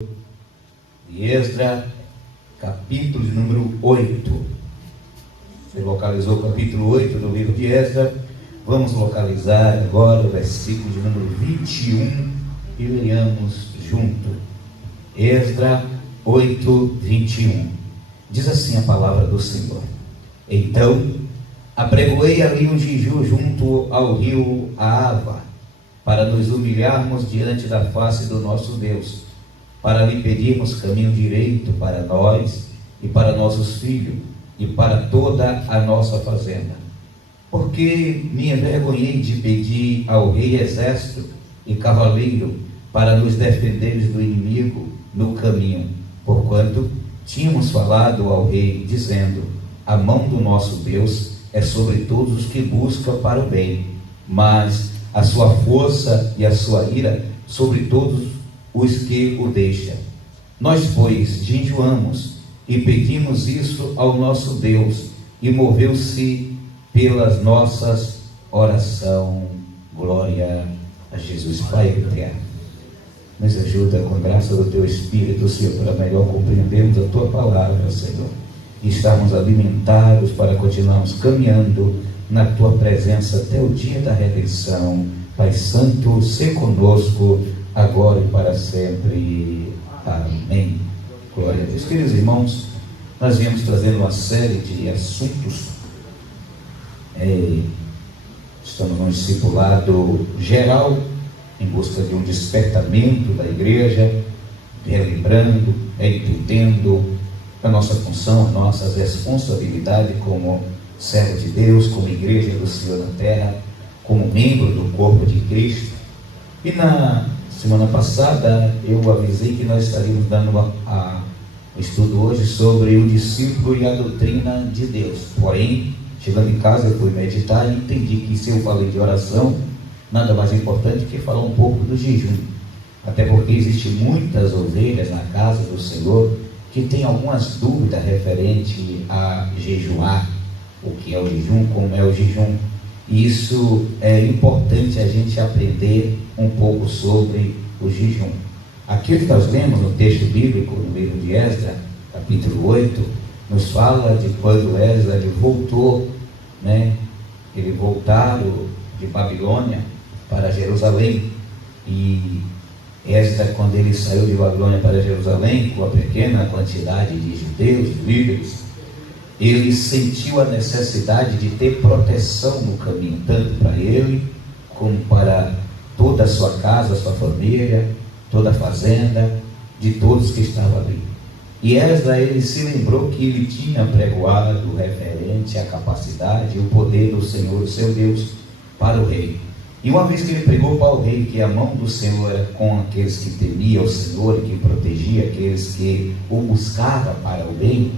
de Esdras, capítulo de número 8. Você localizou o capítulo 8 do livro de Esdras. Vamos localizar agora o versículo de número 21 e leamos junto. Esdras 8, 21. Diz assim a palavra do Senhor: Então apregoei ali um jejum junto ao rio Ahava, para nos humilharmos diante da face do nosso Deus, para lhe pedirmos caminho direito para nós e para nossos filhos e para toda a nossa fazenda. Porque me envergonhei de pedir ao rei exército e cavaleiro para nos defenderes do inimigo no caminho, porquanto tínhamos falado ao rei, dizendo: a mão do nosso Deus é sobre todos os que buscam para o bem, mas a sua força e a sua ira sobre todos os que o deixam. Nós, pois, jejuamos e pedimos isso ao nosso Deus, e moveu-se pelas nossas orações. Glória a Jesus. Pai eterno, nos ajuda com a graça do Teu Espírito, Senhor, para melhor compreendermos a Tua palavra, Senhor, e estarmos alimentados para continuarmos caminhando na Tua presença até o dia da redenção. Pai Santo, se conosco agora e para sempre. Amém. Glória a Deus. Queridos irmãos, nós viemos trazendo uma série de assuntos. Estamos num discipulado geral, em busca de um despertamento da igreja, relembrando, entendendo a nossa função, a nossa responsabilidade como servo de Deus, como igreja do Senhor na terra, como membro do corpo de Cristo. E na semana passada eu avisei que nós estaríamos dando um estudo hoje sobre o discípulo e a doutrina de Deus. Porém, chegando em casa eu fui meditar e entendi que se eu falei de oração, nada mais importante que falar um pouco do jejum. Até porque existem muitas ovelhas na casa do Senhor que têm algumas dúvidas referente a jejuar, o que é o jejum, como é o jejum. E isso é importante a gente aprender um pouco sobre o jejum. Aquilo que nós lemos no texto bíblico, no livro de Esdras, capítulo 8, nos fala de quando Esdras voltou, ele voltaram de Babilônia para Jerusalém. E Esdras, quando ele saiu de Babilônia para Jerusalém, com a pequena quantidade de judeus, de líderes, ele sentiu a necessidade de ter proteção no caminho, tanto para ele, como para toda a sua casa, a sua família, toda a fazenda, de todos que estavam ali. E Esdras, ele se lembrou que ele tinha pregoado referente à capacidade e o poder do Senhor, o seu Deus, para o rei. E uma vez que ele pregou para o rei que a mão do Senhor era com aqueles que temiam o Senhor e que protegia aqueles que o buscavam para o bem,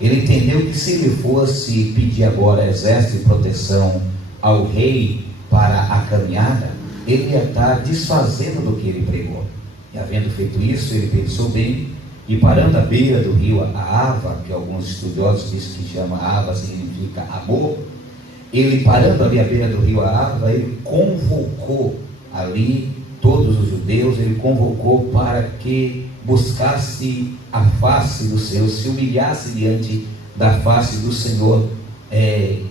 ele entendeu que se ele fosse pedir agora exército e proteção ao rei para a caminhada, ele ia estar desfazendo do que ele pregou. E havendo feito isso, ele pensou bem, e parando à beira do rio Ahava, que alguns estudiosos dizem que chama Ahava, significa amor, ele parando ali à beira do rio Ahava, ele convocou ali todos os judeus, ele convocou para que buscasse a face do Senhor, se humilhasse diante da face do Senhor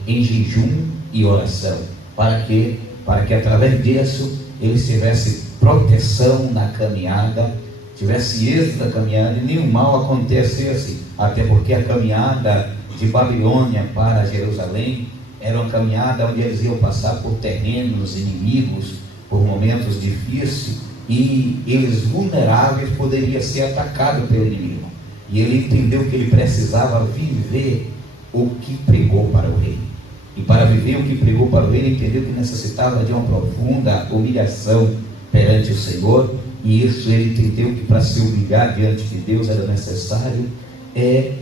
em jejum e oração, para que através disso ele tivesse proteção na caminhada, tivesse êxito na caminhada e nenhum mal acontecesse, até porque a caminhada de Babilônia para Jerusalém era uma caminhada onde eles iam passar por terrenos inimigos, por momentos difíceis, e eles vulneráveis poderiam ser atacados pelo inimigo. E ele entendeu que ele precisava viver o que pregou para o rei. E para viver o que pregou para o rei, ele entendeu que necessitava de uma profunda humilhação perante o Senhor. E isso ele entendeu que para se humilhar diante de Deus era necessário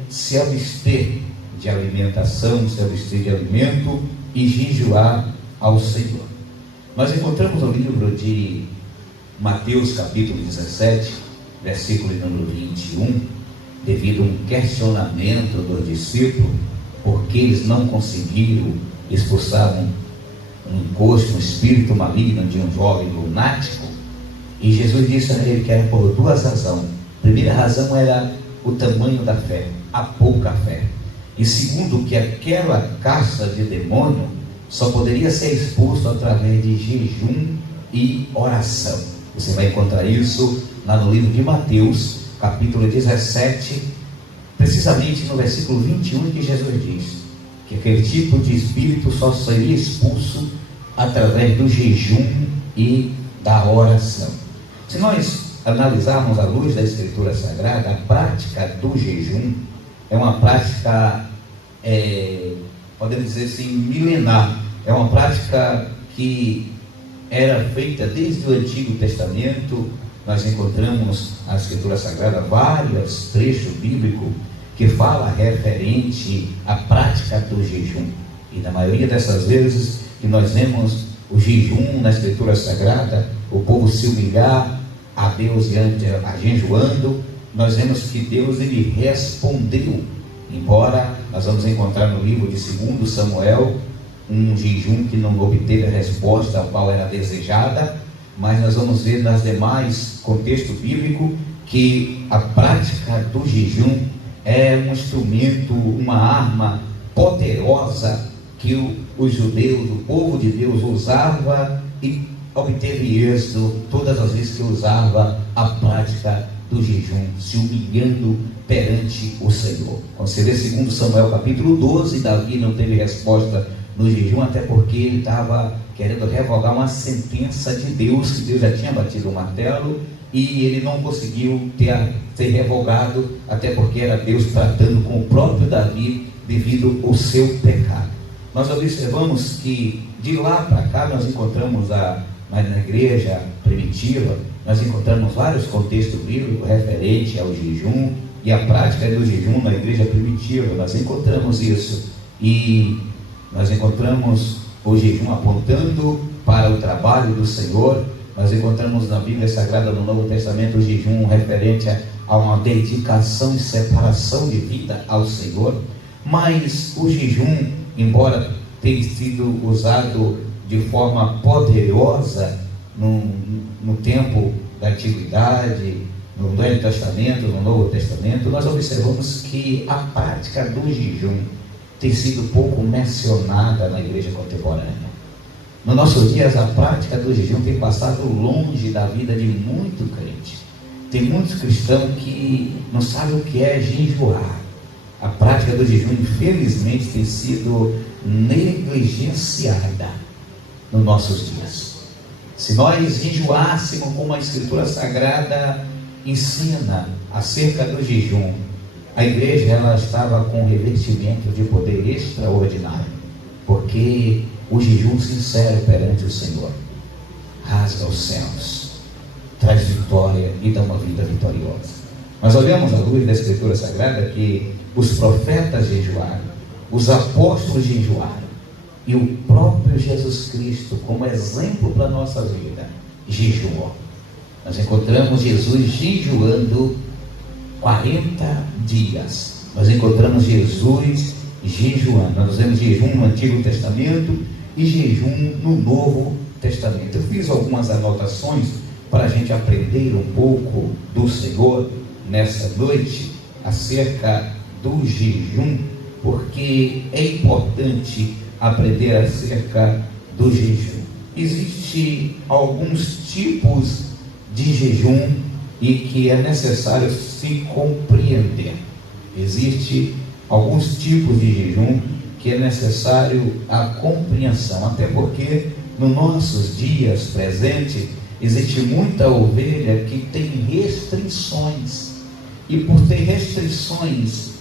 se abster de alimentação, se abster de alimento e jejuar ao Senhor. Nós encontramos no livro de Mateus capítulo 17, versículo número 21, devido a um questionamento dos discípulos, porque eles não conseguiram expulsar um encosto, um espírito maligno de um jovem lunático, e Jesus disse a ele que era por duas razões. Primeira razão era o tamanho da fé, a pouca fé. E segundo, que aquela casta de demônio só poderia ser expulso através de jejum e oração. Você vai encontrar isso lá no livro de Mateus, capítulo 17, precisamente no versículo 21, que Jesus diz que aquele tipo de espírito só seria expulso através do jejum e da oração. Se nós analisarmos à luz da Escritura Sagrada, a prática do jejum é uma prática, podemos dizer assim, milenar. É uma prática que era feita desde o Antigo Testamento. Nós encontramos na Escritura Sagrada vários trechos bíblicos que falam referente à prática do jejum. E na maioria dessas vezes que nós vemos o jejum na Escritura Sagrada, o povo se humilhar a Deus jejuando, nós vemos que Deus ele respondeu. Embora nós vamos encontrar no livro de 2 Samuel um jejum que não obteve a resposta a qual era desejada, mas nós vamos ver nas demais contextos bíblicos que a prática do jejum é um instrumento, uma arma poderosa que os judeus, o povo de Deus usava e obteve êxito todas as vezes que usava a prática do jejum, se humilhando perante o Senhor. Quando você vê 2 Samuel capítulo 12, Davi não teve resposta no jejum, até porque ele estava querendo revogar uma sentença de Deus, que Deus já tinha batido o martelo, e ele não conseguiu ter revogado, até porque era Deus tratando com o próprio Davi devido ao seu pecado. Nós observamos que de lá para cá nós encontramos na igreja primitiva, nós encontramos vários contextos bíblicos referentes ao jejum e a prática do jejum na igreja primitiva. Nós encontramos isso, e nós encontramos o jejum apontando para o trabalho do Senhor. Nós encontramos na Bíblia Sagrada, no Novo Testamento, o jejum referente a uma dedicação e separação de vida ao Senhor. Mas o jejum, embora tenha sido usado de forma poderosa no tempo da Antiguidade, no Velho Testamento, no Novo Testamento, nós observamos que a prática do jejum tem sido pouco mencionada na igreja contemporânea. Nos nossos dias, a prática do jejum tem passado longe da vida de muito crente. Tem muitos cristãos que não sabem o que é jejuar. A prática do jejum, infelizmente, tem sido negligenciada nos nossos dias. Se nós jejuássemos como a Escritura Sagrada ensina acerca do jejum, a igreja ela estava com um revestimento de poder extraordinário, porque o jejum sincero perante o Senhor rasga os céus, traz vitória e dá uma vida vitoriosa. Nós olhamos à luz da Escritura Sagrada que os profetas jejuaram, os apóstolos jejuaram, e o próprio Jesus Cristo, como exemplo para a nossa vida, jejuou. Nós encontramos Jesus jejuando 40 dias. Nós encontramos Jesus jejuando. Nós vemos jejum no Antigo Testamento e jejum no Novo Testamento. Eu fiz algumas anotações para a gente aprender um pouco do Senhor nessa noite acerca do jejum, porque é importante aprender acerca do jejum. Existem alguns tipos de jejum e que é necessário se compreender. Existem alguns tipos de jejum que é necessário a compreensão, até porque nos nossos dias presentes existe muita ovelha que tem restrições, e por ter restrições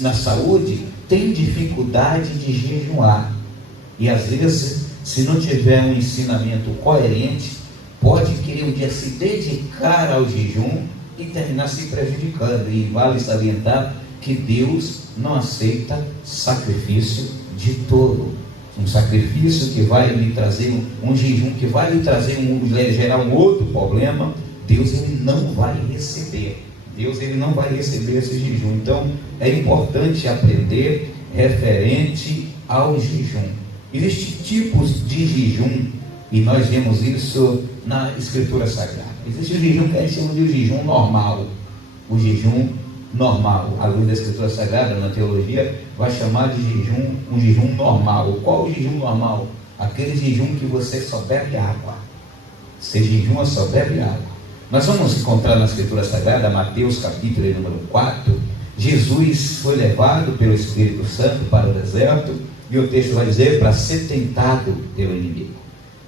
na saúde, tem dificuldade de jejuar, e às vezes, se não tiver um ensinamento coerente, pode querer um dia se dedicar ao jejum e terminar se prejudicando. E vale salientar que Deus não aceita sacrifício de tolo. Um sacrifício que vai lhe trazer um jejum que vai lhe trazer gerar um outro problema, Deus ele não vai receber. Deus ele não vai receber esse jejum. Então é importante aprender referente ao jejum. Existem tipos de jejum e nós vemos isso na Escritura Sagrada. Existe o jejum que a gente chama de jejum normal. o jejum normal. A luz da Escritura Sagrada, na teologia, vai chamar de jejum um jejum normal. Qual o jejum normal? Aquele jejum que você só bebe água. Você jejuma, só bebe água. Nós vamos encontrar na Escritura Sagrada, Mateus capítulo número 4, Jesus foi levado pelo Espírito Santo para o deserto, e o texto vai dizer, para ser tentado pelo inimigo.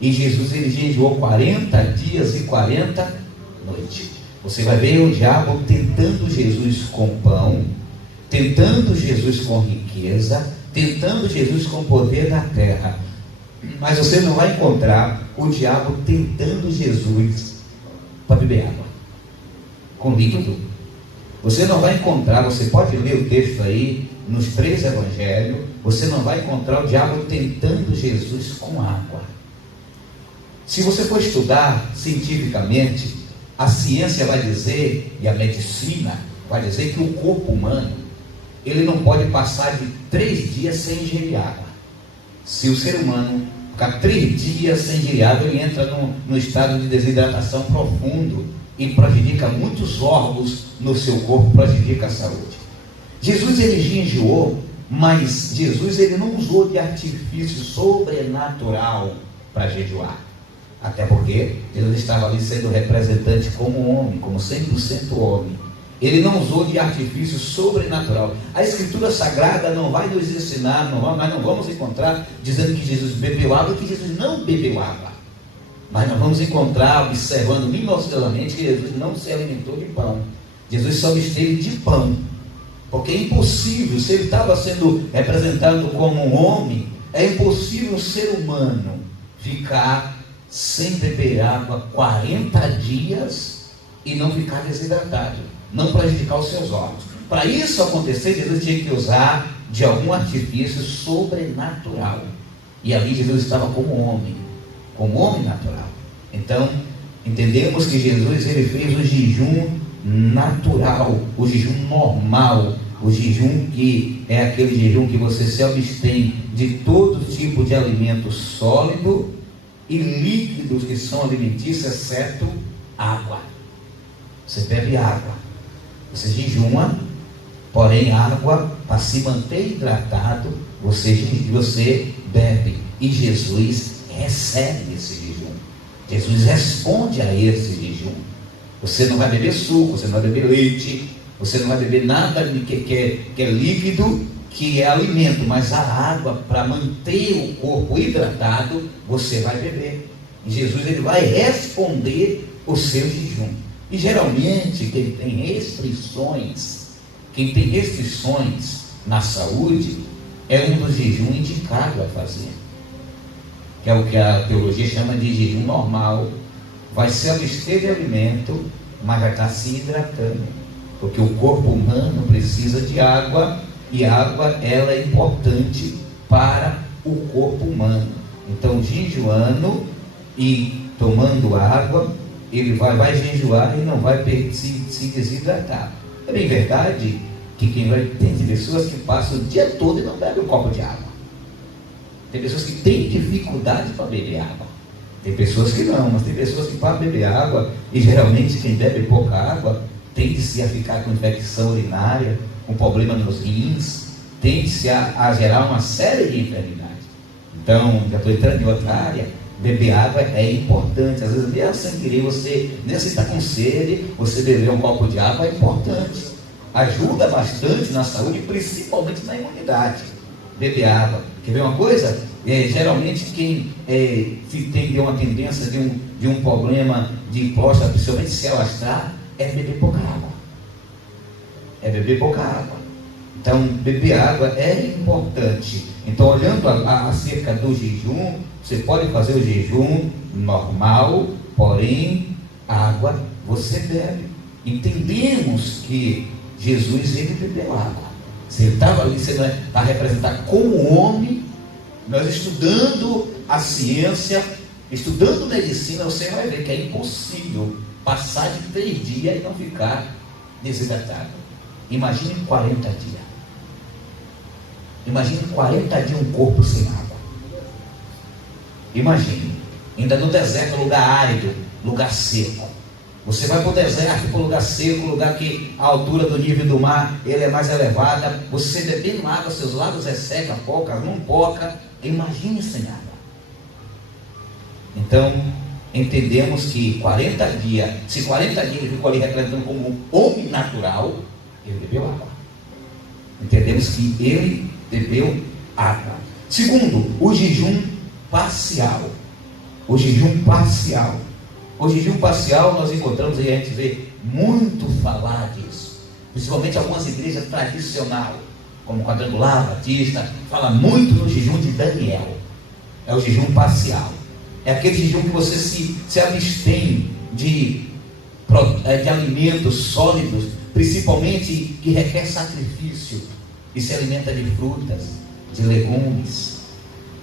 E Jesus, ele jejuou 40 dias e 40 noites. Você vai ver o diabo tentando Jesus com pão, tentando Jesus com riqueza, tentando Jesus com poder na terra. Mas você não vai encontrar o diabo tentando Jesus para beber água, com líquido. Você não vai encontrar, você pode ler o texto aí, nos 3 evangelhos, você não vai encontrar o diabo tentando Jesus com água. Se você for estudar cientificamente, a ciência vai dizer, e a medicina vai dizer, que o corpo humano, ele não pode passar de 3 dias sem ingerir água. Se o ser humano ficar 3 dias sem ingerir água, ele entra no estado de desidratação profundo e prejudica muitos órgãos no seu corpo, prejudica a saúde. Jesus, ele jejuou, mas Jesus, ele não usou de artifício sobrenatural para jejuar. Até porque Jesus estava ali sendo representante como homem, como 100% homem. Ele não usou de artifício sobrenatural. A Escritura Sagrada não vai nos ensinar, nós não vamos encontrar dizendo que Jesus bebeu água e que Jesus não bebeu água. Mas nós vamos encontrar, observando minuciosamente, que Jesus não se alimentou de pão. Jesus só esteve de pão. Porque é impossível, se ele estava sendo representado como um homem, é impossível um ser humano ficar sem beber água 40 dias e não ficar desidratado, não prejudicar os seus órgãos. Para isso acontecer, Jesus tinha que usar de algum artifício sobrenatural. E ali Jesus estava como homem natural. Então, entendemos que Jesus, ele fez o jejum natural, o jejum normal, o jejum que é aquele jejum que você se abstém de todo tipo de alimento sólido e líquidos que são alimentícios, exceto água. Você bebe água, você jejuma, porém água, para se manter hidratado, você bebe, e Jesus recebe esse jejum. Jesus responde a esse jejum. Você não vai beber suco, você não vai beber leite, você não vai beber nada que é líquido, que é alimento, mas a água, para manter o corpo hidratado, você vai beber. E Jesus, ele vai responder o seu jejum. E geralmente quem tem restrições na saúde, é um dos jejuns indicados a fazer, que é o que a teologia chama de jejum normal. Vai se abster de alimento, mas vai estar se hidratando, porque o corpo humano precisa de água, e água, ela é importante para o corpo humano. Então, jejuando e tomando água, ele vai jejuar e não vai se desidratar. É bem verdade que tem pessoas que passam o dia todo e não bebem um copo de água. Tem pessoas que têm dificuldade para beber água. Tem pessoas que não, mas tem pessoas que para beber água, e geralmente quem bebe pouca água tende-se a ficar com infecção urinária, com problema nos rins, tende-se a gerar uma série de enfermidades. Então, já estou entrando em outra área. Beber água é importante. Às vezes, mesmo sem querer, nem se está com sede, você beber um copo de água é importante. Ajuda bastante na saúde, principalmente na imunidade. Beber água. Quer ver uma coisa? Geralmente quem tem uma tendência de um problema de próstata, principalmente se alastrar, é beber pouca água. Então, beber água é importante. Então, olhando acerca do jejum, você pode fazer o jejum normal, porém, água você bebe. Entendemos que Jesus, ele bebeu água. Se ele estava ali, você está representado como homem. Nós estudando a ciência, estudando medicina, você vai ver que é impossível passar de 3 dias e não ficar desidratado. Imagine 40 dias. Imagine 40 dias um corpo sem água. Imagine, ainda no deserto, lugar árido, lugar seco. Você vai para o deserto, para um lugar seco, um lugar que a altura do nível do mar ele é mais elevada. Você bebendo água, seus lábios resseca, poca, não poca. Imagine sem água. Então, entendemos que 40 dias, se 40 dias ele ficou ali representando como um homem natural, ele bebeu água. Entendemos que ele bebeu água. Segundo, o jejum parcial. O jejum parcial. O jejum parcial nós encontramos aí, a gente vê muito falar disso. Principalmente algumas igrejas tradicionais, como Quadrangular, Batista, fala muito no jejum de Daniel. É o jejum parcial. É aquele jejum que você se abstém de alimentos sólidos, principalmente que requer sacrifício, e se alimenta de frutas, de legumes.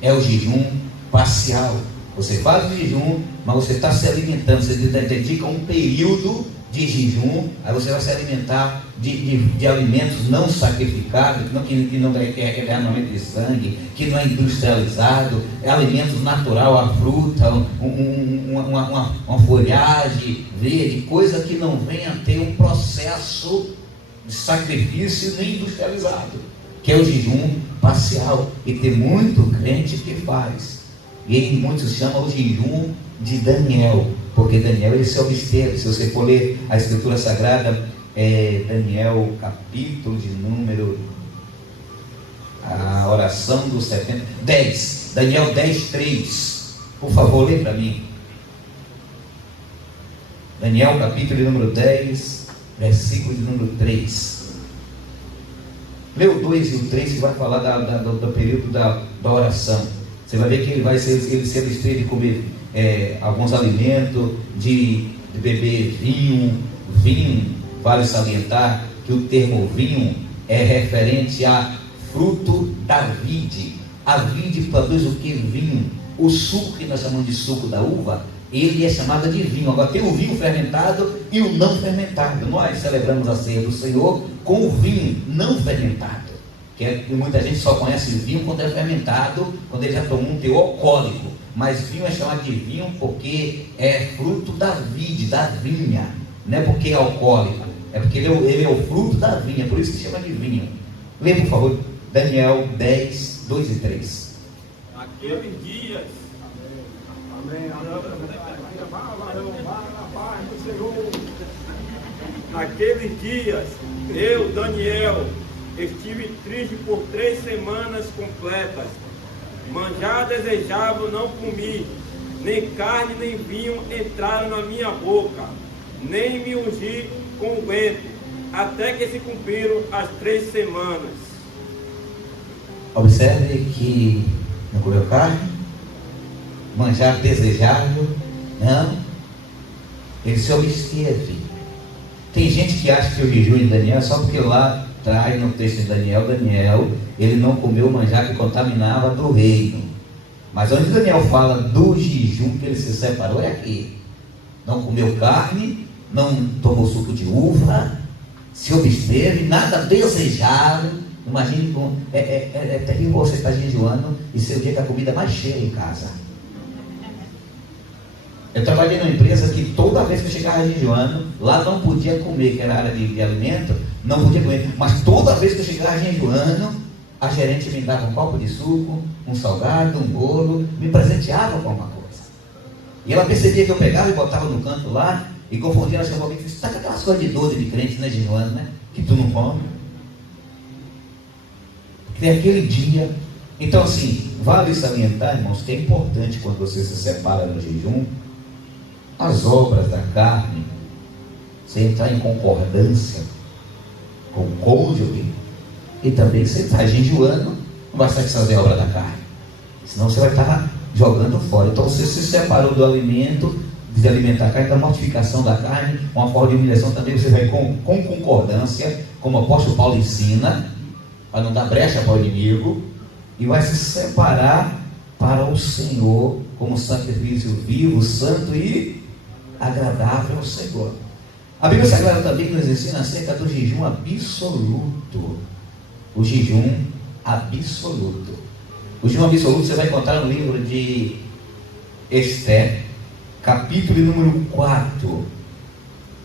É o jejum parcial. Você faz o jejum, mas você está se alimentando, você dedica um período de jejum, aí você vai se alimentar de alimentos não sacrificados, que não requer derramamento de sangue, que não é industrializado, é alimentos natural, a fruta, uma folhagem verde, coisa que não venha a ter um processo de sacrifício nem industrializado, que é o jejum parcial, e tem muito crente que faz, e muitos chamam o jejum de Daniel, porque Daniel ele se absteve. Se você for ler a Escritura Sagrada, Daniel capítulo de número, a oração dos 10, Daniel 10:3, por favor, lê para mim. Daniel capítulo de número 10, versículo de número 3. Lê o 2 e o 3 que vai falar do período da oração. Você vai ver que ele se absteve de comer alguns alimentos, de beber vinho. Vale salientar que o termo vinho é referente a fruto da vide. A vide produz o que? Vinho. O suco que nós chamamos de suco da uva, ele é chamado de vinho. Agora tem o vinho fermentado e o não fermentado. Nós celebramos a ceia do Senhor com o vinho não fermentado, que muita gente só conhece vinho quando é fermentado, quando ele já tomou um teor alcoólico. Mas vinho é chamado de vinho porque é fruto da vide, da vinha. Não é porque é alcoólico, é porque ele é o fruto da vinha, por isso que chama de vinho. Lê, por favor, Daniel 10, 2 e 3. Aqueles dias, amém, aqueles dias, eu, Daniel, estive triste por 3 semanas completas. Manjar desejava, não comi, nem carne nem vinho entraram na minha boca, nem me ungi com o vento, até que se cumpriram as 3 semanas. Observe que não comeu carne, manjar desejável, não, ele se absteve. Tem gente que acha que o jejum de Daniel é só porque lá traz no texto de Daniel, ele não comeu o manjar que contaminava do reino. Mas onde Daniel fala do jejum que ele se separou é aqui. Não comeu carne, não tomou suco de uva, se absteve, nada desejável. Imagine como é terrível você estar jejuando e ser o dia que a comida mais cheia em casa. Eu trabalhei numa empresa que toda vez que eu chegava jejuando, lá não podia comer, que era a área de alimento, não podia comer, mas toda vez que eu chegava jejuando, a gerente me dava um copo de suco, um salgado, um bolo, me presenteava com alguma coisa. E ela percebia que eu pegava e botava no canto lá, e confundia, ela chamava alguém e disse: está com aquelas coisas de 12 de crente, né, jejuando, né? Que tu não come. Tem aquele dia. Então, assim, vale salientar, irmãos, que é importante quando você se separa no jejum, as obras da carne, você entrar em concordância com o cônjuge, e também você está jejuando, não vai satisfazer a obra da carne, senão você vai estar jogando fora. Então você se separou do alimento, de alimentar a carne, da mortificação da carne, uma forma de humilhação também. Você vai com concordância, como o apóstolo Paulo ensina, para não dar brecha para o inimigo, e vai se separar para o Senhor, como sacrifício vivo, santo e agradável ao Senhor. A Bíblia Sagrada também nos ensina acerca do jejum absoluto. O jejum absoluto. O jejum absoluto você vai encontrar no livro de Esther, capítulo número 4.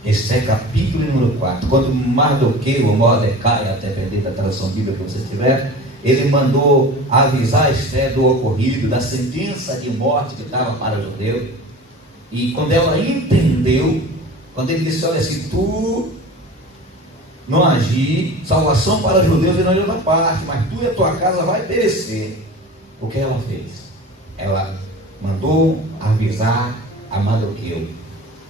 Esther capítulo número 4, quando Mardoqueu, ou Mordecai, a depender da tradução bíblica que você tiver, ele mandou avisar Esther do ocorrido, da sentença de morte que estava para o judeu. E quando ela entendeu, quando ele disse: olha, se tu não agir, salvação para os judeus e não de outra parte, mas tu e a tua casa vai perecer. O que ela fez? Ela mandou avisar a Mardoqueu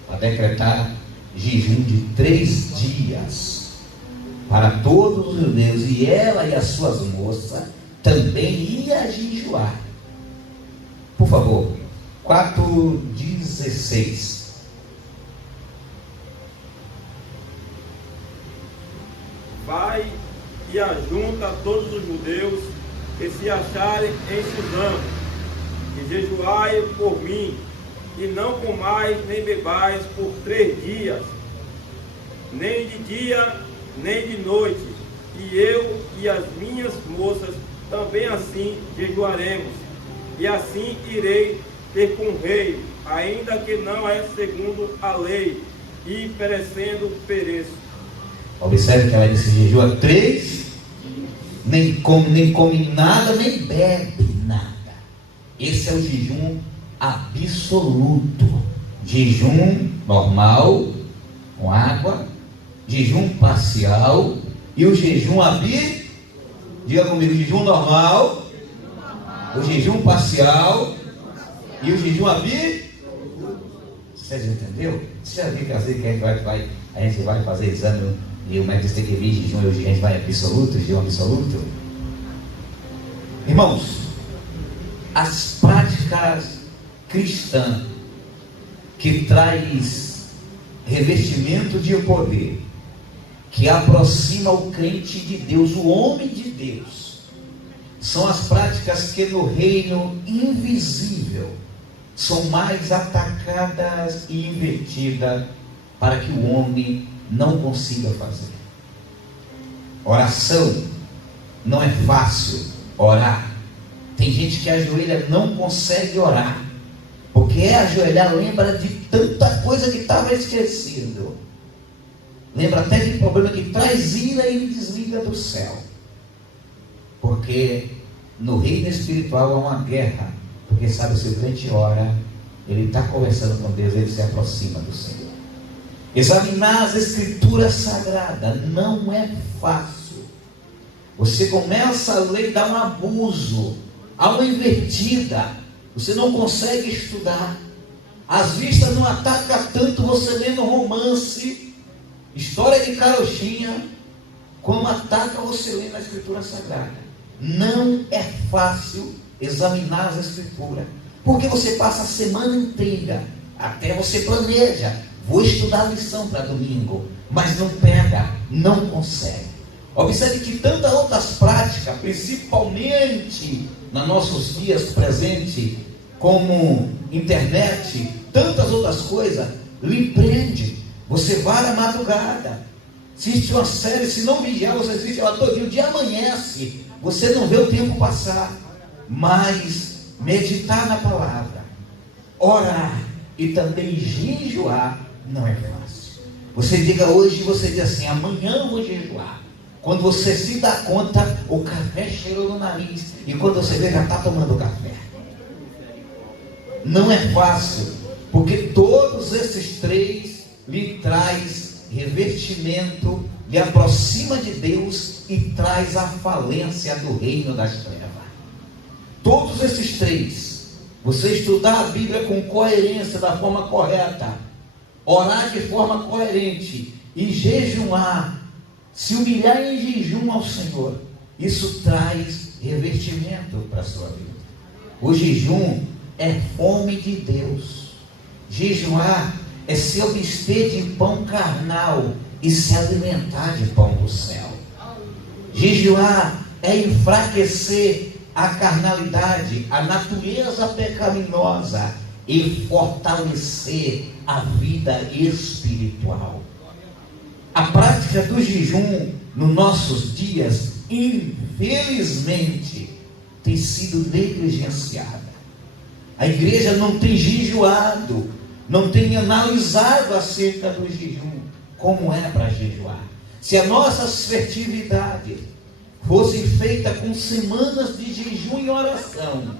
para decretar jejum de 3 dias para todos os judeus, e ela e as suas moças também iam jejuar. Por favor, 4:16. Vai e ajunta todos os judeus que se acharem em Suzã, e jejuai por mim, e não comais nem bebais por 3 dias, nem de dia nem de noite, e eu e as minhas moças também assim jejuaremos, e assim irei ter com o rei, ainda que não é segundo a lei, e perecendo pereço. Observe que ela disse: jejua 3, nem come nada, nem bebe nada. Esse é o jejum absoluto. Jejum normal, com água, jejum parcial e o jejum diga comigo: jejum normal, o jejum parcial e o jejum Você já entendeu? Você já viu que às vezes que a gente vai fazer exame e o médico tem que vir jejum e a gente vai absoluto, jejum absoluto? Irmãos, as práticas cristãs que traz revestimento de poder, que aproxima o crente de Deus, o homem de Deus, são as práticas que no reino invisível são mais atacadas e invertidas para que o homem não consiga fazer. Oração não é fácil orar. Tem gente que ajoelha não consegue orar, porque ajoelhar lembra de tanta coisa que estava esquecido. Lembra até de problema que traz ira e desliga do céu. Porque no reino espiritual há uma guerra. Porque sabe, se o crente ora, ele está conversando com Deus, ele se aproxima do Senhor. Examinar as escrituras sagradas não é fácil. Você começa a ler e dá um abuso, há uma invertida. Você não consegue estudar. As vistas não atacam tanto você lendo romance, história de carochinha, como ataca você lendo a escritura sagrada. Não é fácil examinar as escrituras, porque você passa a semana inteira, até você planeja, vou estudar a lição para domingo, mas não pega, não consegue. Observe que tantas outras práticas, principalmente nos nossos dias presentes, como internet, tantas outras coisas, lhe prende. Você vai na madrugada, assiste uma série, se não vigiar, você assiste ela todinho, o dia amanhece, você não vê o tempo passar. Mas meditar na palavra, orar e também jejuar não é fácil. Você diga hoje, você diz assim: amanhã eu vou jejuar. Quando você se dá conta, o café cheirou no nariz, e quando você vê, já está tomando café. Não é fácil, porque todos esses 3 lhe traz revestimento, lhe aproxima de Deus e traz a falência do reino das trevas. Todos esses 3, você estudar a Bíblia com coerência, da forma correta, orar de forma coerente e jejuar, se humilhar em jejum ao Senhor, isso traz revestimento para a sua vida. O jejum é fome de Deus. Jejuar é se abster de pão carnal e se alimentar de pão do céu. Jejuar é enfraquecer a carnalidade, a natureza pecaminosa, e fortalecer a vida espiritual. A prática do jejum nos nossos dias, infelizmente, tem sido negligenciada. A igreja não tem jejuado, não tem analisado acerca do jejum. como é para jejuar. Se as nossas festividades fossem feitas com semanas de jejum e oração,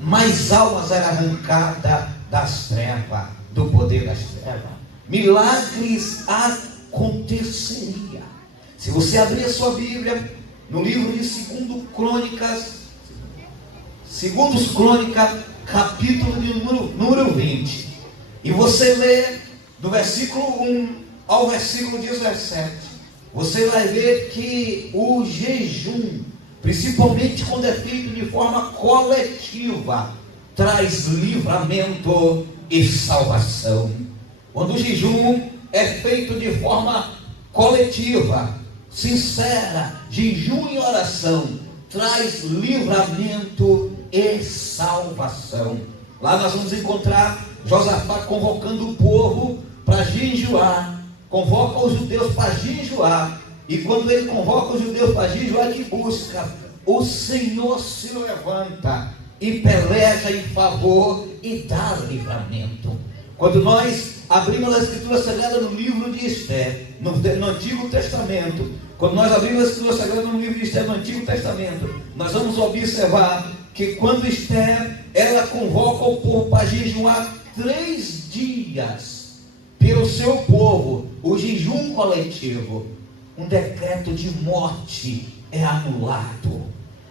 mais almas eram arrancadas das trevas, do poder das trevas. Milagres aconteceria. Se você abrir a sua Bíblia no livro de 2 Crônicas, capítulo de número 20, e você lê do versículo 1 ao versículo 17, você vai ver que o jejum, principalmente quando é feito de forma coletiva, traz livramento e salvação. Quando o jejum é feito de forma coletiva, sincera, jejum e oração, traz livramento e salvação. Lá nós vamos encontrar Josafá convocando o povo para jejuar, convoca os judeus para jejuar, e quando ele convoca os judeus para jejuar, ele busca, o Senhor se levanta e peleja em favor e dá livramento. Quando nós abrimos a Escritura Sagrada no livro de Esther, no Antigo Testamento, quando nós abrimos a Escritura Sagrada no livro de Esther, no Antigo Testamento, nós vamos observar que quando Esther, ela convoca o povo para jejuar 3 dias pelo seu povo, o jejum coletivo, um decreto de morte é anulado.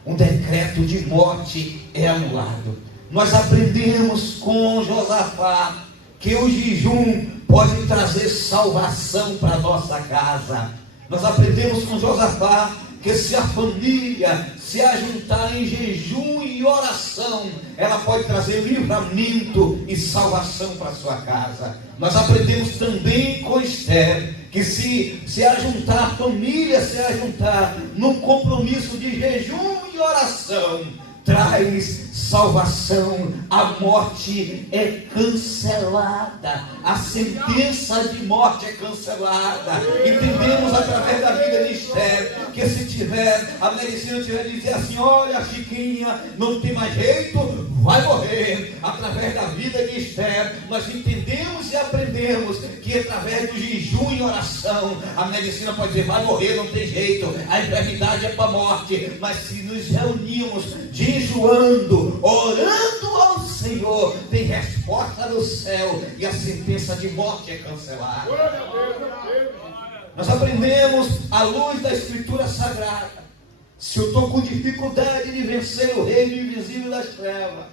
Um decreto de morte é anulado. Nós aprendemos com Josafá que o jejum pode trazer salvação para a nossa casa. Nós aprendemos com Josafá que se a família se ajuntar em jejum e oração, ela pode trazer livramento e salvação para a sua casa. Nós aprendemos também com Esther que se ajuntar, a família se ajuntar num compromisso de jejum e oração, traz salvação. A morte é cancelada, a sentença de morte é cancelada. Entendemos através da vida de Esther que se tiver, a medicina tiver de dizer assim: olha, Chiquinha, não tem mais jeito, vai morrer. Através da vida de Esther, nós entendemos e aprendemos que através do jejum e oração, a medicina pode dizer: vai morrer, não tem jeito, a enfermidade é para a morte. Mas se nos reunimos jejuando, orando ao Senhor, tem resposta do céu e a sentença de morte é cancelada. Nós aprendemos à luz da Escritura Sagrada. Se eu estou com dificuldade de vencer o reino invisível das trevas,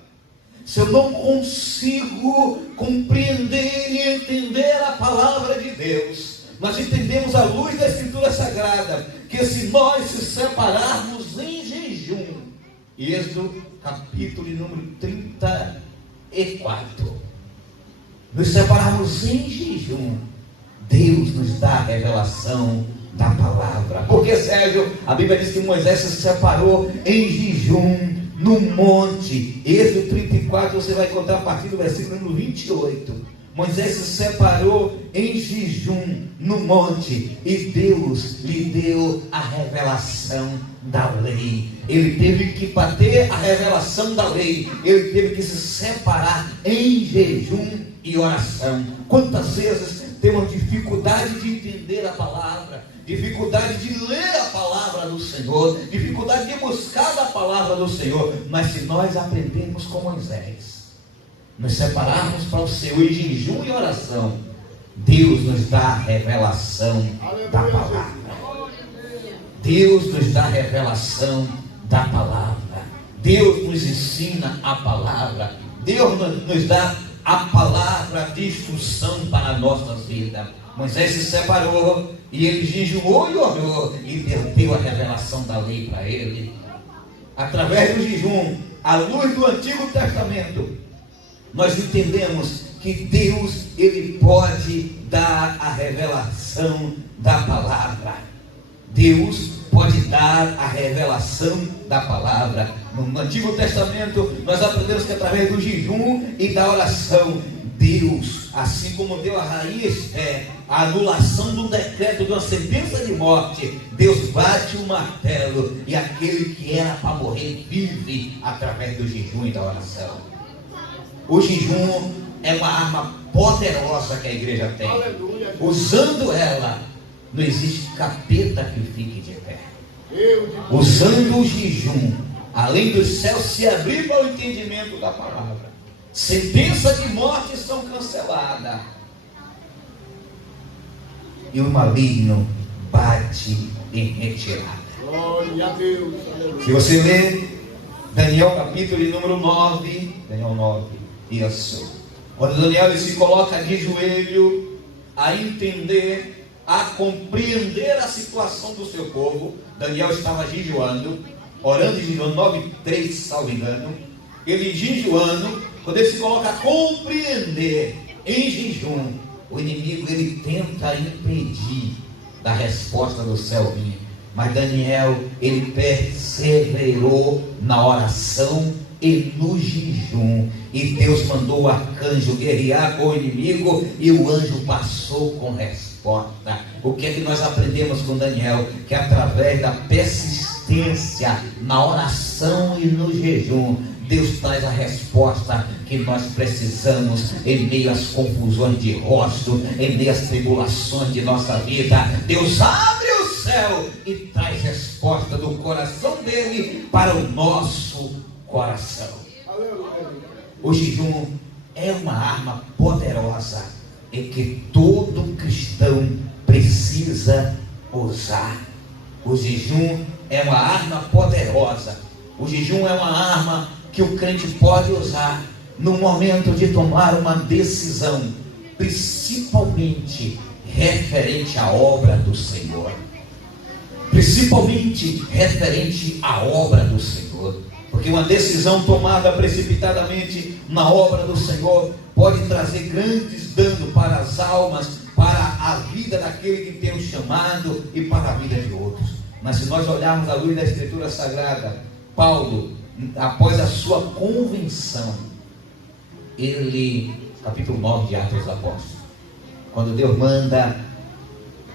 se eu não consigo compreender e entender a palavra de Deus, nós entendemos à luz da Escritura Sagrada que se nós se separarmos em jejum, Êxodo capítulo número 34, nos separarmos em jejum, Deus nos dá a revelação da palavra. Porque, Sérgio, a Bíblia diz que Moisés se separou em jejum no monte. Êxodo 34, você vai encontrar a partir do versículo número 28. Moisés se separou em jejum no monte e Deus lhe deu a revelação da lei. Ele teve que bater a revelação da lei, ele teve que se separar em jejum e oração. Quantas vezes temos dificuldade de entender a palavra, dificuldade de ler a palavra do Senhor, dificuldade de buscar a palavra do Senhor, mas se nós aprendemos com Moisés, nos separarmos para o Senhor em jejum e oração, Deus nos dá a revelação da palavra. Deus nos dá a revelação da palavra. Deus nos ensina a palavra. Deus nos dá a palavra de instrução para a nossa vida. Moisés se separou e ele jejuou e orou e deu a revelação da lei para ele. Através do jejum, à luz do Antigo Testamento, nós entendemos que Deus, ele pode dar a revelação da palavra. Deus pode dar a revelação da palavra. No Antigo Testamento, nós aprendemos que através do jejum e da oração, Deus, assim como deu a rainha Esther a anulação do decreto de uma sentença de morte, Deus bate o martelo e aquele que era para morrer vive através do jejum e da oração. O jejum é uma arma poderosa que a igreja tem. Aleluia. Usando ela, não existe capeta que fique de pé. Usando o jejum, além dos céus se abrir para o entendimento da palavra, sentença de morte são canceladas, e o maligno bate em retirada. Glória a Deus. Aleluia. Se você ler Daniel capítulo número 9, Daniel 9, isso. Quando Daniel ele se coloca de joelho a entender, a compreender a situação do seu povo, Daniel estava jejuando, orando e jejuando, 9:3, salvo engano. Ele jejuando, quando ele se coloca a compreender em jejum, o inimigo ele tenta impedir da resposta do céu vir. Mas Daniel, ele perseverou na oração e no jejum, e Deus mandou o arcanjo guerrear com o inimigo, e o anjo passou com resposta. O que é que nós aprendemos com Daniel? Que através da persistência na oração e no jejum, Deus traz a resposta que nós precisamos em meio às confusões de rosto, em meio às tribulações de nossa vida. Deus abre o céu e traz resposta do coração dele para o nosso coração. O jejum é uma arma poderosa e que todo cristão precisa usar. O jejum é uma arma poderosa. O jejum é uma arma que o crente pode usar no momento de tomar uma decisão, principalmente referente à obra do Senhor. Principalmente referente à obra do Senhor. Porque uma decisão tomada precipitadamente na obra do Senhor pode trazer grandes danos para as almas, para a vida daquele que tem o chamado e para a vida de outros. Mas se nós olharmos à luz da Escritura Sagrada, Paulo, após a sua convenção, ele, capítulo 9 de Atos dos Apóstolos, quando Deus manda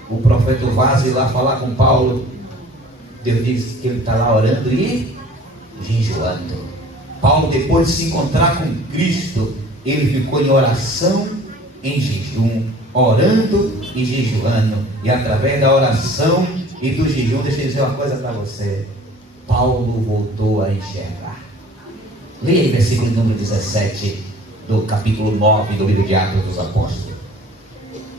o profeta Vaz ir lá falar com Paulo, Deus diz que ele está lá orando e jejuando. Paulo, depois de se encontrar com Cristo, ele ficou em oração, em jejum, orando e jejuando. E através da oração e do jejum, deixa eu dizer uma coisa para você, Paulo voltou a enxergar. Leia aí versículo número 17 do capítulo 9 do livro de Atos dos Apóstolos.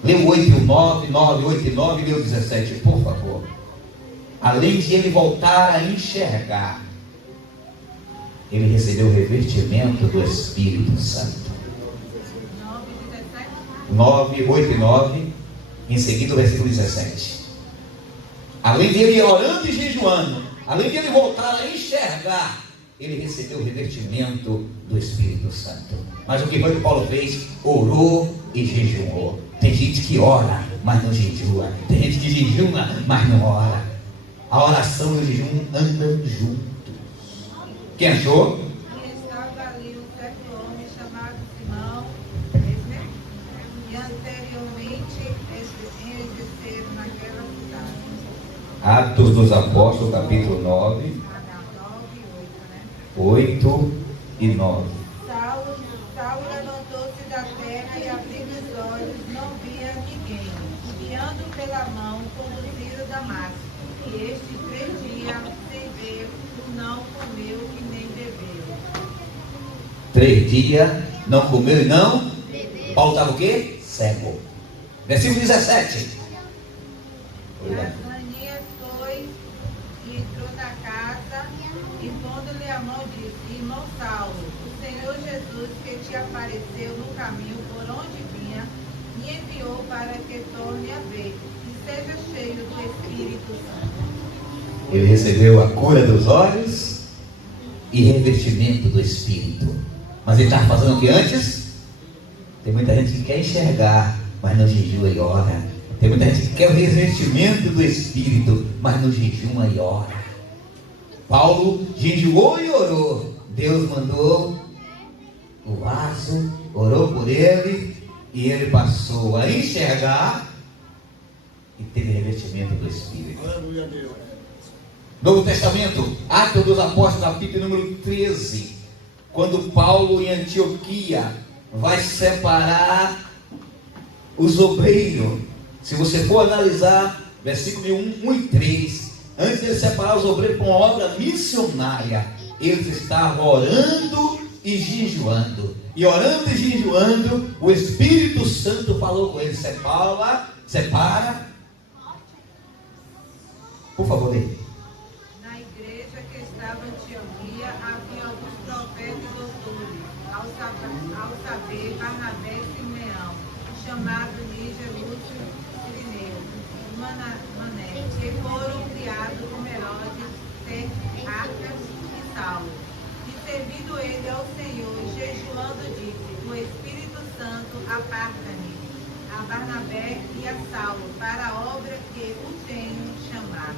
Leia o 8 e o 9, 9, 8 e 9, leia o 17, por favor. Além de ele voltar a enxergar, ele recebeu o revestimento do Espírito Santo. 9, 8 e 9, em seguida o versículo 17. Além de ele orando e jejuando, além de ele voltar a enxergar, ele recebeu o revestimento do Espírito Santo. Mas o que foi que Paulo fez? Orou e jejuou. Tem gente que ora, mas não jejua. Tem gente que jejuma, mas não ora. A oração e o jejum andam juntos. Quem achou? E estava ali um certo homem chamado Simão, e anteriormente exerceram naquela cidade. Atos dos Apóstolos, capítulo 9, 8 e 9. Saulo levantou-se da terra e abrindo os olhos, não via ninguém, guiando pela mão, conduzido a Damasco. E este 3 dias sem ver, não comeu e nem bebeu. 3 dias, não comeu e não bebeu. Paulo estava o quê? Cego. Versículo 17. E Ananias foi e entrou na casa, e pondo-lhe a mão disse: Irmão Saulo, o Senhor Jesus, que te apareceu no caminho por onde vinha, me enviou para que torne a ver e seja cheio do Espírito Santo. Ele recebeu a cura dos olhos e revestimento do Espírito. Mas ele estava fazendo o que antes? Tem muita gente que quer enxergar, mas não jejua e ora. Tem muita gente que quer o revestimento do Espírito, mas não jejuma e ora. Paulo jejuou e orou. Deus mandou o vaso, orou por ele, e ele passou a enxergar e teve revestimento do Espírito. Aleluia a Deus. Novo Testamento, Atos dos Apóstolos, capítulo número 13. Quando Paulo em Antioquia vai separar os obreiros, se você for analisar, versículo 1 e 3, antes de ele separar os obreiros para uma obra missionária, eles estavam orando e jejuando. E orando e jejuando, o Espírito Santo falou com eles: separa. Por favor, lê. Na igreja que estava em Antioquia havia alguns profetas e doutores, ao saber Barnabé e Simeão, chamado Níger, Lúcio, Cirineu, Mané, que foram criados como Herodes, Arcas e Saulo. E servindo ele ao Senhor, jejuando, disse: o Espírito Santo aparta-me a Barnabé e a Saulo para a obra que o tenho chamado.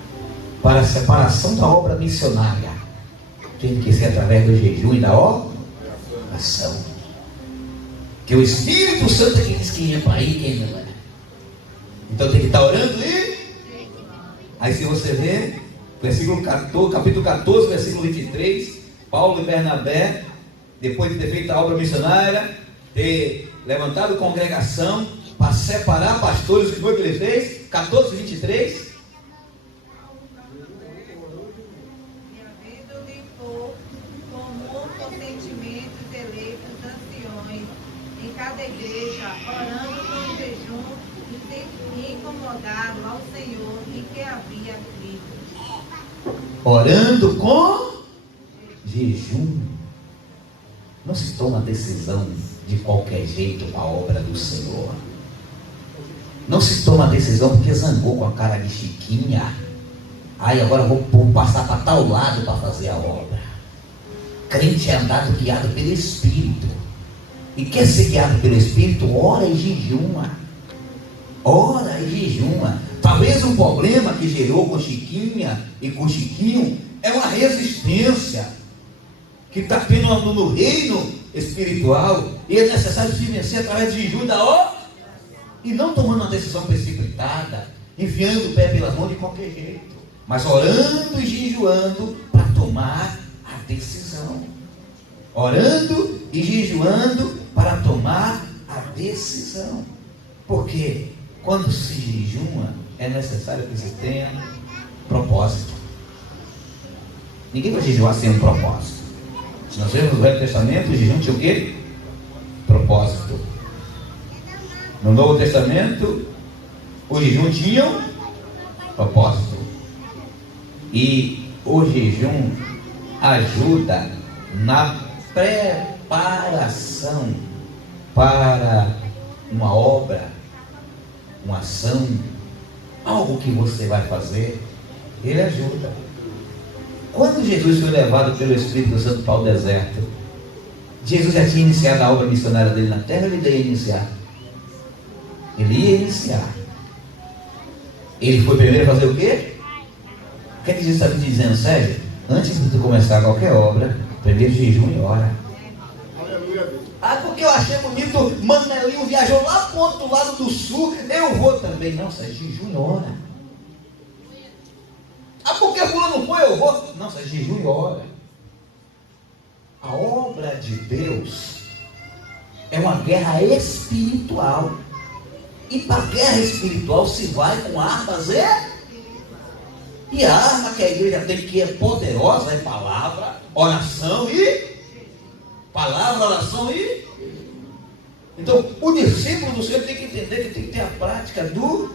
Para a separação da obra missionária, tem que ser através do jejum e da oração. Que o Espírito Santo é quem diz quem ia para aí, quem não é. Então tem que estar orando e... Aí se você vê, capítulo 14, versículo 23, Paulo e Barnabé, depois de ter feito a obra missionária, ter levantado congregação para separar pastores, o que foi que ele fez? 14, 23. E havendo-lhe por comum consentimentos eleitos anciões em cada igreja, orando com jejum, e incomodado ao Senhor em que havia crido. Orando com jejum. Não se toma decisão de qualquer jeito para a obra do Senhor. Não se toma decisão porque zangou com a cara de Chiquinha. Aí agora vou passar para tal lado para fazer a obra. Crente é andado guiado pelo Espírito. E quer ser guiado pelo Espírito? Ora e jejuma. Ora e jejuma. Talvez o problema que gerou com Chiquinha e com Chiquinho é uma resistência que está tendo no reino espiritual, e é necessário se vencer através de jejum da hora, e não tomando uma decisão precipitada, enfiando o pé pelas mãos de qualquer jeito, mas orando e jejuando para tomar a decisão. Orando e jejuando para tomar a decisão. Porque quando se jejuma, é necessário que se tenha propósito. Ninguém vai jejuar sem um propósito. Se nós vemos no Velho Testamento, o jejum tinha o quê? Propósito. No Novo Testamento, o jejum tinha propósito. E o jejum ajuda na preparação para uma obra, uma ação, algo que você vai fazer. Ele ajuda. Quando Jesus foi levado pelo Espírito Santo para o deserto, Jesus já tinha iniciado a obra missionária dele na terra, ele ia iniciar. Ele ia iniciar. Ele foi primeiro fazer o quê? O que Jesus está me dizendo, Sérgio? Antes de tu começar qualquer obra, primeiro jejum e ora. Ah, porque eu achei bonito, Manelinho viajou lá para o outro lado do sul, eu vou também. Não, Sérgio, jejum e ora. Ah, porque fulano não foi, eu vou. Não, Sérgio, jejum e ora. A obra de Deus é uma guerra espiritual. E para a guerra espiritual se vai com armas e a arma que a igreja tem, que é poderosa, é palavra, oração e palavra, oração e... Então o discípulo do Senhor tem que entender que tem que ter a prática do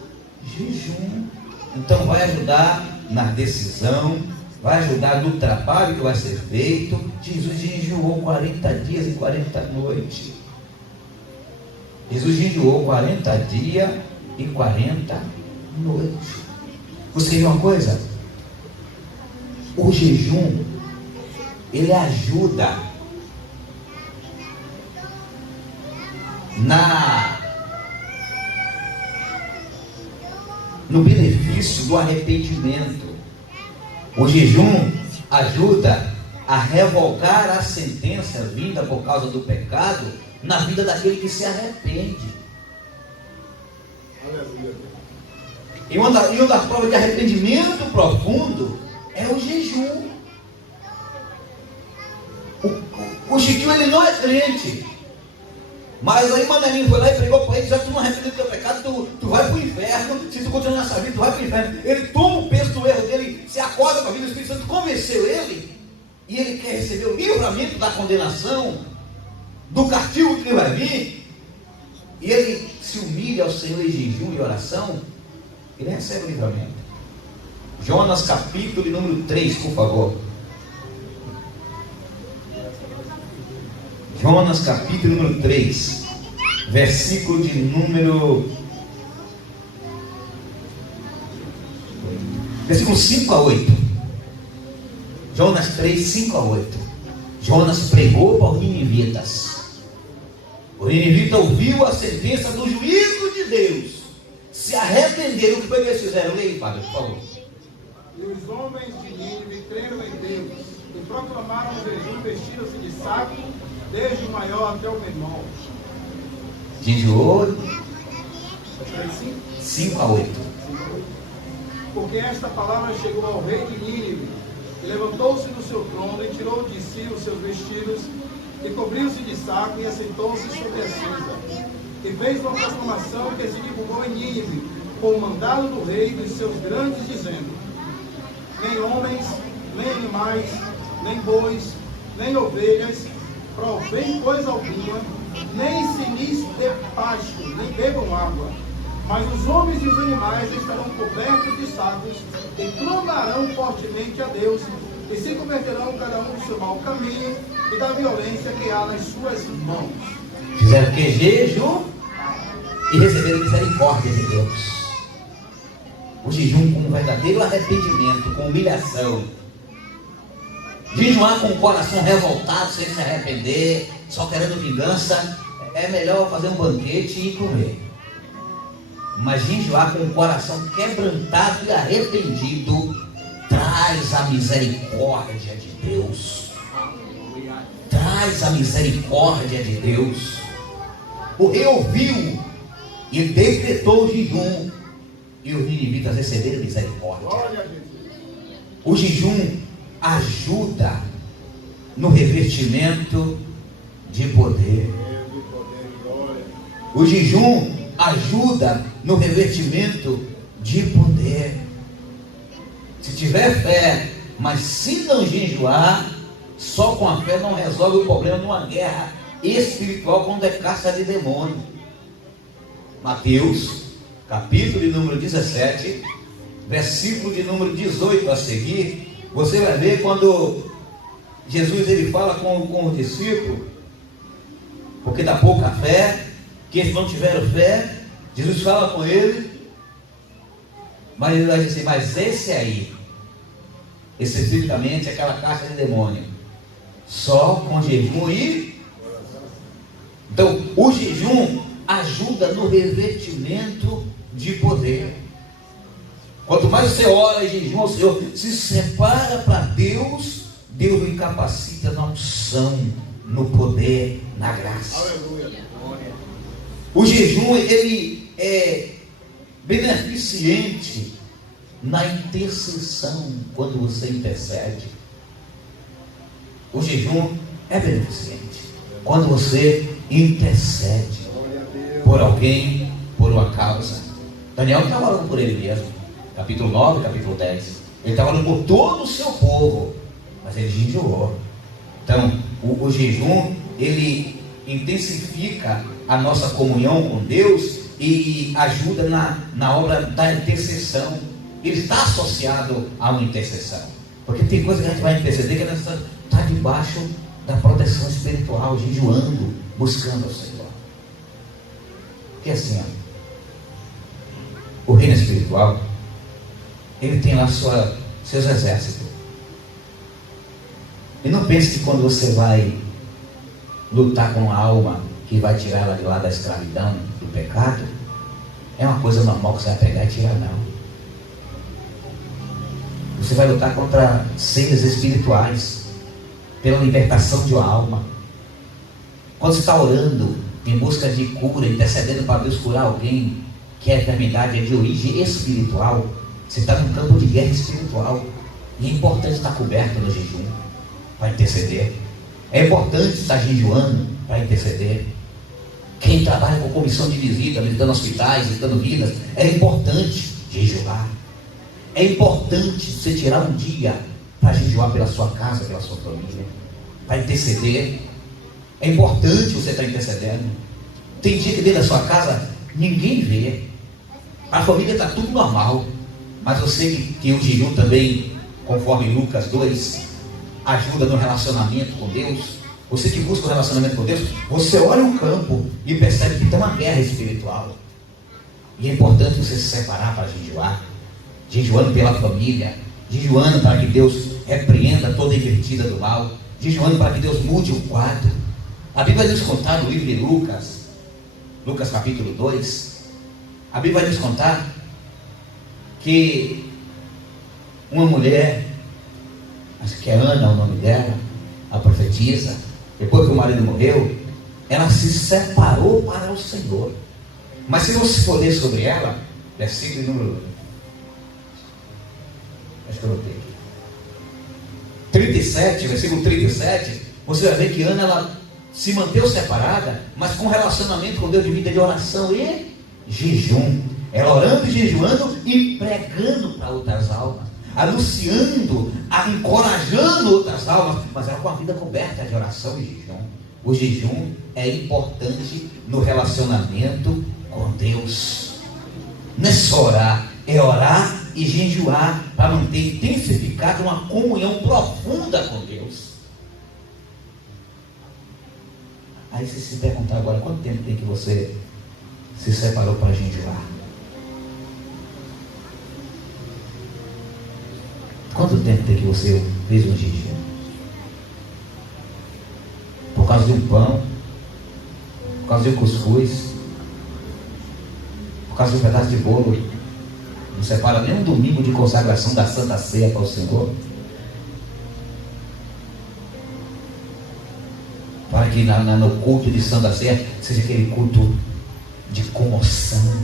jejum. Então vai ajudar na decisão, vai ajudar no trabalho que vai ser feito. Jesus jejuou 40 dias e 40 noites. Jesus jejuou 40 dias e 40 noites. Você viu uma coisa? O jejum, ele ajuda no benefício do arrependimento. O jejum ajuda a revogar a sentença vinda por causa do pecado na vida daquele que se arrepende. E uma das provas de arrependimento profundo é o jejum. O Chiquinho, ele não é crente, Mas aí Manelinho foi lá e pregou para ele, já tu não arrependeu do teu pecado, tu vai para o inferno, se tu continuar nessa vida, tu vai para o inferno. Ele toma o peso do erro dele, se acorda para a vida, o Espírito Santo convenceu ele, e ele quer receber o livramento da condenação, do castigo que ele vai vir, e ele se humilha ao Senhor em jejum e oração, ele recebe o livramento. Jonas capítulo número 3, por favor. Jonas capítulo número 3, versículo de número... versículo 5 a 8. Jonas 3, 5 a 8. Jonas pregou para os ninivitas. O ninivita ouviu a sentença do juízo de Deus. Se arrependeram, o que foi que eles fizeram? Leia, Padre, por favor. E os homens de Nínive creram em Deus e proclamaram o jejum, vestiram-se de saco, desde o maior até o menor. Jejuou 5 a 8. Porque esta palavra chegou ao rei de Nínive, e levantou-se do seu trono e tirou de si os seus vestidos e cobriu-se de saco e assentou-se sobre a cinza. E fez uma proclamação que se divulgou em Nínive, com o mandado do rei e dos seus grandes, dizendo: nem homens, nem animais, nem bois, nem ovelhas, provém coisa alguma, nem se lhes dê pasto, nem bebam água. Mas os homens e os animais estarão cobertos de sacos e clamarão fortemente a Deus, e se converterão cada um do seu mau caminho e da violência que há nas suas mãos. Fizeram que? Jejum e receberam misericórdia de Deus. O jejum com um verdadeiro arrependimento, com humilhação. Jejuar com o coração revoltado, sem se arrepender, só querendo vingança, é melhor fazer um banquete e comer. Mas jejuar com o coração quebrantado e arrependido traz a misericórdia de Deus. Traz a misericórdia de Deus. O rei ouviu e decretou o jejum, e os ninivitas receberam misericórdia. O jejum ajuda no revestimento de poder. O jejum ajuda no revestimento de poder. Se tiver fé, mas se não jejuar, só com a fé não resolve o problema numa guerra espiritual quando é caça de demônio. Mateus, capítulo de número 17, versículo de número 18 a seguir, você vai ver quando Jesus ele fala com os discípulos, porque dá pouca fé, que eles não tiveram fé, Jesus fala com ele, mas ele vai dizer, mas esse aí, especificamente aquela caixa de demônio, só com jejum e... Então, o jejum ajuda no revestimento de poder. Quanto mais você ora e jejum ao Senhor, se separa para Deus, Deus o incapacita na unção, no poder, na graça. Aleluia. O jejum, ele é beneficente na intercessão, quando você intercede. O jejum é beneficente quando você intercede por alguém, por uma causa. Daniel não estava orando por ele mesmo, capítulo 9, capítulo 10. Ele estava orando por todo o seu povo, mas ele jejuou. Então, o jejum, ele intensifica a nossa comunhão com Deus e ajuda na obra da intercessão. Ele está associado a uma intercessão, porque tem coisa que a gente vai interceder que a gente está debaixo da proteção espiritual, jejuando, buscando o Senhor. Porque assim, o reino espiritual, ele tem lá seus exércitos. E não pense que quando você vai lutar com a alma que vai tirar ela de lá da escravidão, do pecado, é uma coisa normal que você vai pegar e tirar, não. Você vai lutar contra seres espirituais, pela libertação de uma alma. Quando você está orando em busca de cura, intercedendo para Deus curar alguém que a enfermidade é de origem espiritual, você está num campo de guerra espiritual. E é importante estar coberto no jejum para interceder. É importante estar jejuando para interceder. Quem trabalha com comissão de visitando hospitais, visitando vidas, é importante jejuar. É importante você tirar um dia para jejuar pela sua casa, pela sua família, para interceder. É importante você estar intercedendo. Tem dia que dentro da sua casa ninguém vê, a família está tudo normal, mas eu sei que o jejum também, conforme Lucas 2, ajuda no relacionamento com Deus. Você que busca o relacionamento com Deus, você olha o campo e percebe que tem uma guerra espiritual. E é importante você se separar para jejuar, jejuando pela família, jejuando para que Deus repreenda toda a invertida do mal, jejuando para que Deus mude o quadro. A Bíblia vai nos contar no livro de Lucas capítulo 2, a Bíblia vai nos contar que uma mulher, acho que é Ana o nome dela, a profetisa, depois que o marido morreu, ela se separou para o Senhor. Mas se você for ler sobre ela, versículo número, acho que eu notei aqui, 37, versículo 37, você vai ver que Ana, ela se manteve separada, mas com relacionamento com Deus de vida de oração e jejum. Ela orando e jejuando e pregando para outras almas, anunciando, encorajando outras almas, mas ela com a vida coberta de oração e jejum. O jejum é importante no relacionamento com Deus. Não é só orar, é orar e jejuar para manter intensificada uma comunhão profunda com Deus. Aí você se perguntar agora, quanto tempo tem que você se separou para jejuar? Quanto tempo tem que você fez um jejum? Por causa de um pão, por causa de um cuscuz, por causa de um pedaço de bolo. Não separa nem um domingo de consagração da Santa Ceia para o Senhor, para que no culto de Santa Ceia seja aquele culto de comoção,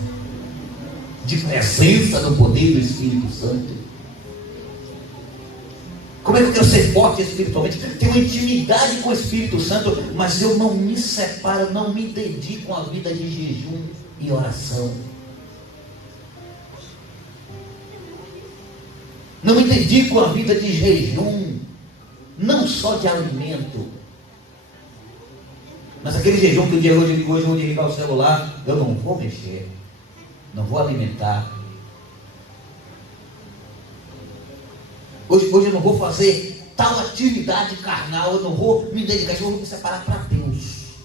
de presença do poder do Espírito Santo. Como é que eu quero ser forte espiritualmente? Tenho intimidade com o Espírito Santo, mas eu não me separo, não me dedico à vida de jejum e oração. Não me dedico à vida de jejum, não só de alimento, mas aquele jejum que o dia hoje eu vou desligar o celular, eu não vou mexer, não vou alimentar. Hoje eu não vou fazer tal atividade carnal, eu não vou me dedicar, eu vou me separar para Deus.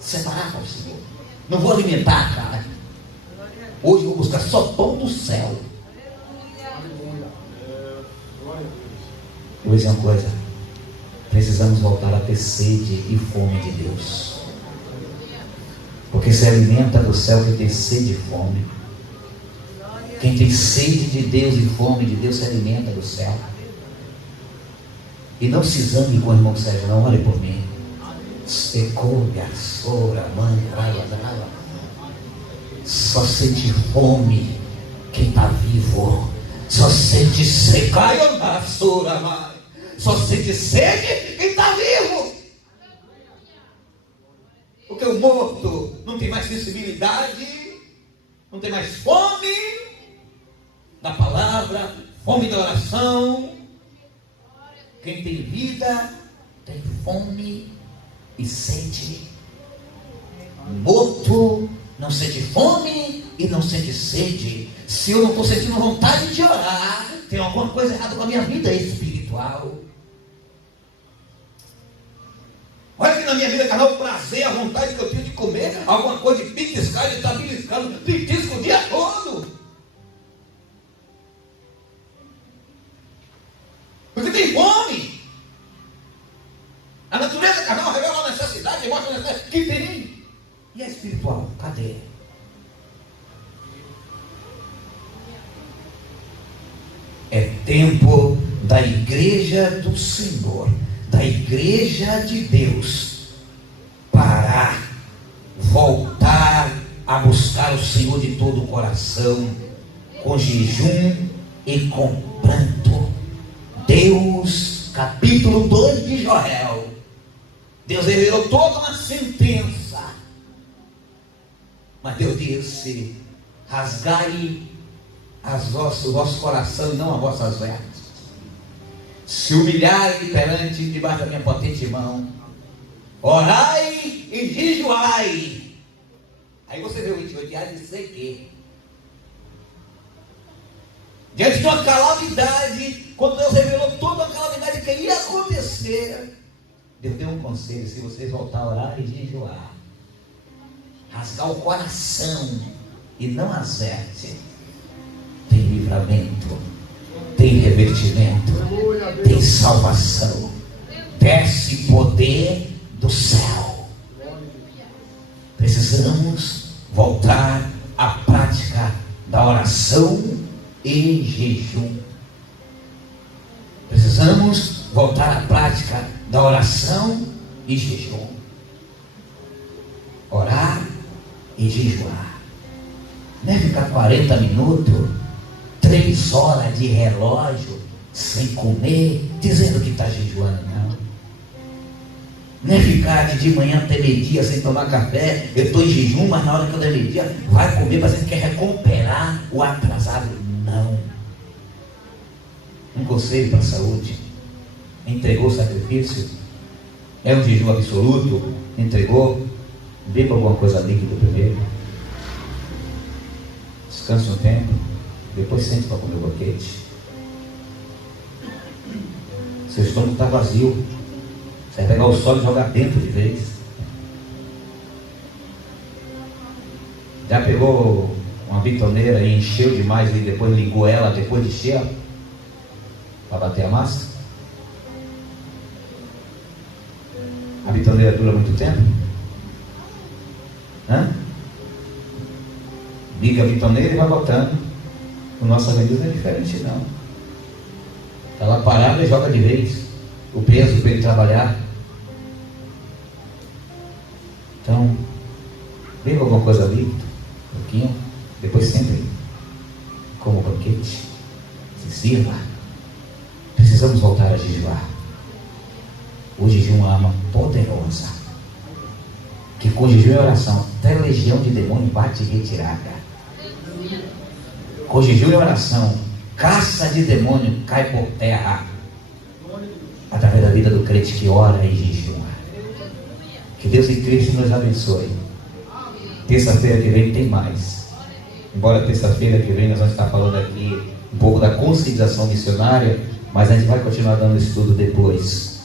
Separar para o Senhor. Não vou alimentar a carne. Hoje eu vou buscar só pão do céu. Eu vou dizer uma coisa. Precisamos voltar a ter sede e fome de Deus. Porque se alimenta do céu que tem sede e fome. Quem tem sede de Deus e fome de Deus se alimenta do céu. E não se zangue com o irmão Sérgio, não, olhe por mim. Só sente fome quem está vivo. Só sente sede. Só sente sede quem está vivo. Porque o morto não tem mais sensibilidade, não tem mais fome da palavra, fome da oração. Quem tem vida tem fome e sede. Morto não sente fome e não sente sede. Se eu não estou sentindo vontade de orar, tem alguma coisa errada com a minha vida espiritual. Olha que na minha vida carnal, o prazer, a vontade que eu tenho de comer alguma coisa de pitiscar, de estar beliscando, pitisco o dia todo. Porque tem fome. A natureza carnal revela a necessidade, mostra a necessidade que tem. E a espiritual, cadê? É tempo da igreja do Senhor, da igreja de Deus, parar, voltar a buscar o Senhor de todo o coração, com jejum e com pranto. Deus, capítulo 2 de Joel, Deus revelou toda uma sentença. Mas Deus disse: rasgai o vosso coração e não as vossas vestes. Se humilharem perante debaixo da minha potente mão, orai e jejuai. Aí você vê o 28 dias de ser que diante de uma calamidade, quando Deus revelou toda a calamidade que ia acontecer, Deus deu um conselho: se vocês voltarem a orar e jejuar, rasgar o coração e não as vestes, tem livramento, tem revertimento, tem salvação, desce poder do céu. Precisamos voltar à prática da oração e jejum. Precisamos voltar à prática da oração e jejum. Orar e jejuar. Não é ficar 40 minutos, 3 horas de relógio sem comer, dizendo que está jejuando, não. Não é ficar de manhã até meio-dia sem tomar café. Eu estou em jejum, mas na hora que eu der meio-dia vai comer, mas ele quer recuperar o atrasado. Não. Um conselho para a saúde: entregou o sacrifício, é um jejum absoluto, entregou, beba alguma coisa líquida primeiro, descanse um tempo, depois sente para comer o banquete. Seu estômago está vazio, você vai pegar o sol e jogar dentro de vez. Já pegou uma bitoneira e encheu demais e depois ligou ela depois de encher para bater a massa? A bitoneira dura muito tempo? Liga a bitoneira e vai botando. O nosso organismo não é diferente, não. Está lá parada e joga de vez o peso para ele trabalhar. Então, beba alguma coisa líquida, um pouquinho, depois sempre como banquete, se sirva. Precisamos voltar a jejuar. O jejum é uma arma poderosa, que com jejum e oração até legião de demônio bate e retirada. Com jejum e oração, caça de demônio cai por terra, através da vida do crente que ora e jejua. Que Deus em Cristo nos abençoe. Terça-feira que vem tem mais. Embora terça-feira que vem nós vamos estar falando aqui um pouco da conscientização missionária, mas a gente vai continuar dando estudo depois.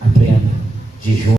Aprenda, jejum.